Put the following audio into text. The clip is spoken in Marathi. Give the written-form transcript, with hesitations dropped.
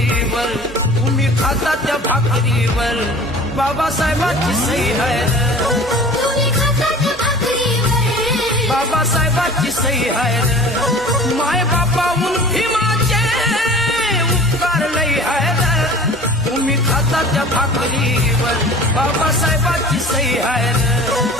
भाकरीवर, तुम्ही खाता त्या भाकरीवर बाबासाहेबाची सही आहे र. तुम्ही खाता त्या भाकरीवर बाबासाहेबाची सही आहे र. माय बापाहून भीमाचे उपकार लई आहे र. तुम्ही खाता त्या भाकरीवर बाबासाहेबाची सही आहे र.